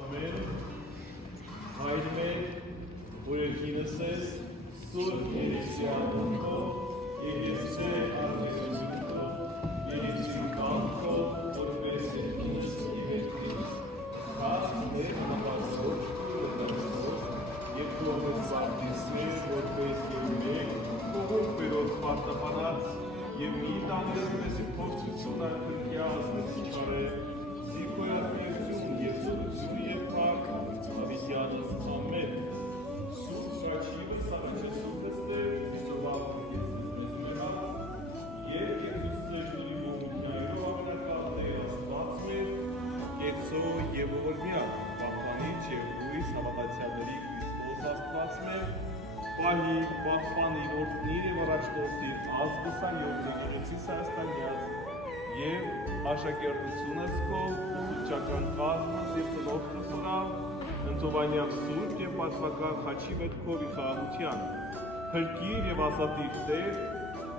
ամեն, հայր մեր, որ երկինս ես, սուրբ երեսյանունքով, Եղեցե արգեսությունքով, Եղեցին կանքով, որպես երկինս և երկինս, կաց մեր նամազով, և կողոց բարտիսներ, որպես եղունեք, կողոք բերոց մարտապանած, և մի տաներս մեսի փորձություն արկրկյա ազնեցի չարե, զիքոյատմիություն և զորություն և պարկ, ավիտյանս ամեն, սուրբ կաչիվս առաջասում հստեր, ծովավ և կեցուցների բողունքնայրով ամենակալներ աստված մեր, կեցո և ողորմյա, պահպանիչ և ույս հավատացյալների Քրիստոս աստված մեր, պահի, պահպանիր, օրհնիր և առաջնորդիր ազգսան և եկեղեցիս Հայաստանյաց և աշակերտությունս քո, ուսուցչական կազմս և ծնողքս վրա, ընթովանյալ սուրբ և պատվական խաչի մտքով ի խաղաղության, փրկիր և ազատիր Տեր,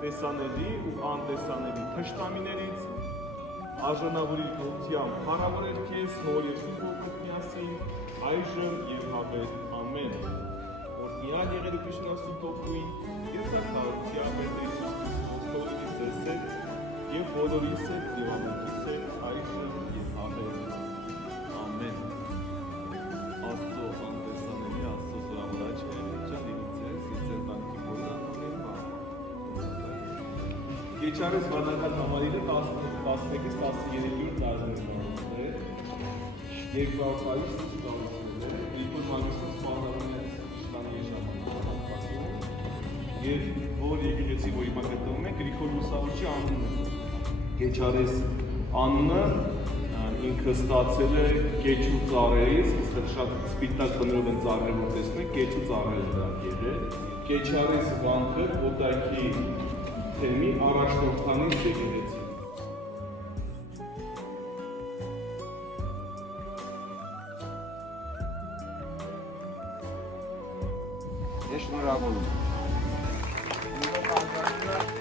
տեսանելի ու անտեսանելի թշնամիներից, արժանավորիր գողությամբ փառավորել քեզ հոր և սուրբ ոգուց միասին, այժմ և հավետ ամեն։ Օրհնյալ եղել ու Քրիստոսի Տոկույն, և Սարքարության մեր Տեր Հիսուս Քրիստոս Քովիդից էսետ, և բոլորիս հետ և ամենքիս հետ այժմ և հավետ ամեն։ Աստծո անտեսանելի Աստծո զորավարաչ հերիքյան դինիցես, և ձեր տանքի բոլոր անոներ բաղ։ Եչարես վարդական համարիրը 11-ից 13 տարիներ է, 240 տարիներ է, Գրիգոր Մարգարիտոս սպանարում է Իսլամի ժամանակում, և որ եկեղեցի, որ հիմա գտնվում է, Գրիգոր Լուսավորչի անունն է։ Եչարես անունը ինքը ստացել է կեչու ծառերից, այստեղ շատ սպիտակ բներով են ծառեր, որ տեսնում եք, կեչու ծառերը դրանք եղել։ Կեչարես վանքը Կոտայքի թեմի առաջնորդանից եկեղեցի։ Ես շնորհավորում եմ։